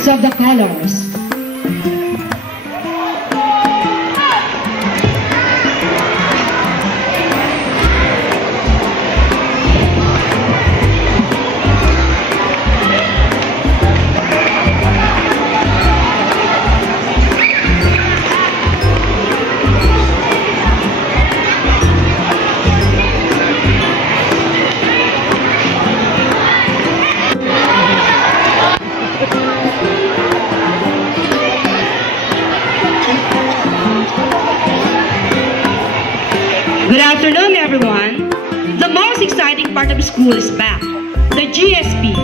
winners of the colors. Good afternoon, everyone. The most exciting part of school is back, the GSP.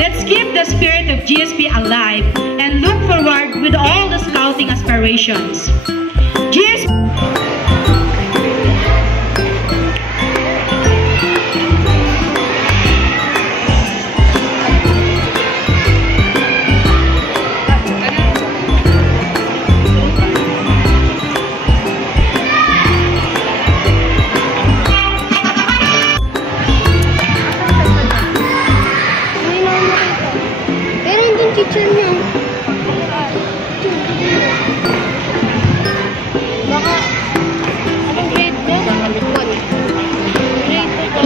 Let's keep the spirit of GSP alive and look forward with all the scouting aspirations. GSP. Teacher niya. Baka, anong grade niya?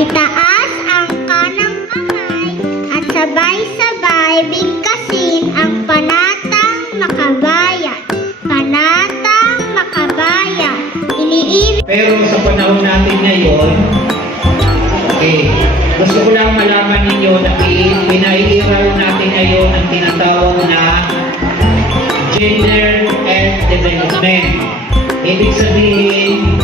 Itaas ang kanang kamay at sabay-sabay bigkasin ang panatang makabaya. Panatang makabaya. Iniibig. Pero sa panahon natin ngayon, gusto ko lang malaman ninyo na pinaiiral natin ngayon ang tinatawag na gender and development. Ibig sabihin,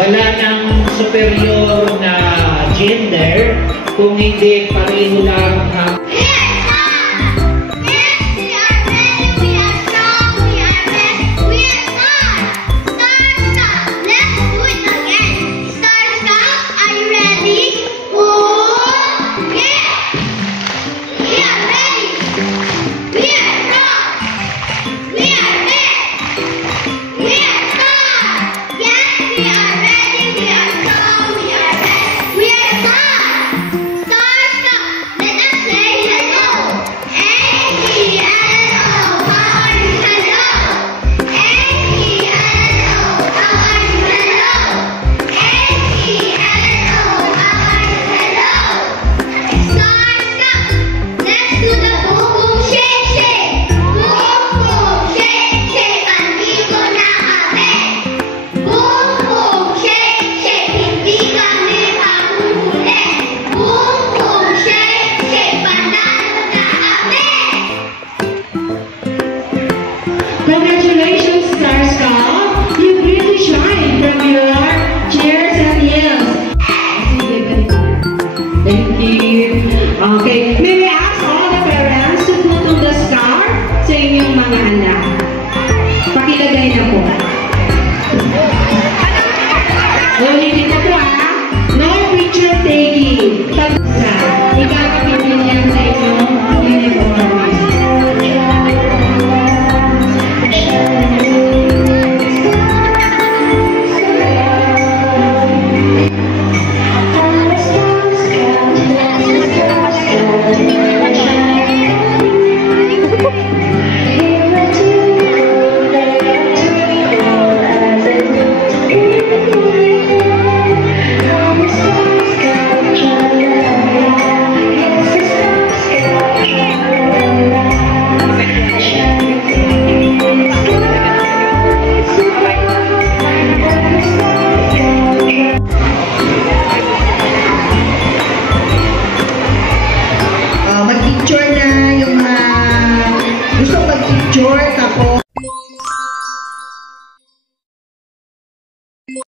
wala nang superior na gender kung hindi pareho lang ang